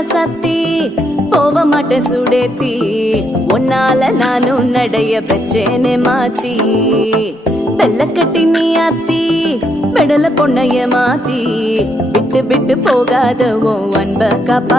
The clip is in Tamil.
ராசாத்தி போக மாட்டேன் சுடேத்தி உன்னால நானும் நடைய பெற்றேனே மாத்தி வெள்ள கட்டி நீ ஆத்தி பெடல பொண்ணைய மாத்தி விட்டு விட்டு போகாத உன் அன்ப காப்பா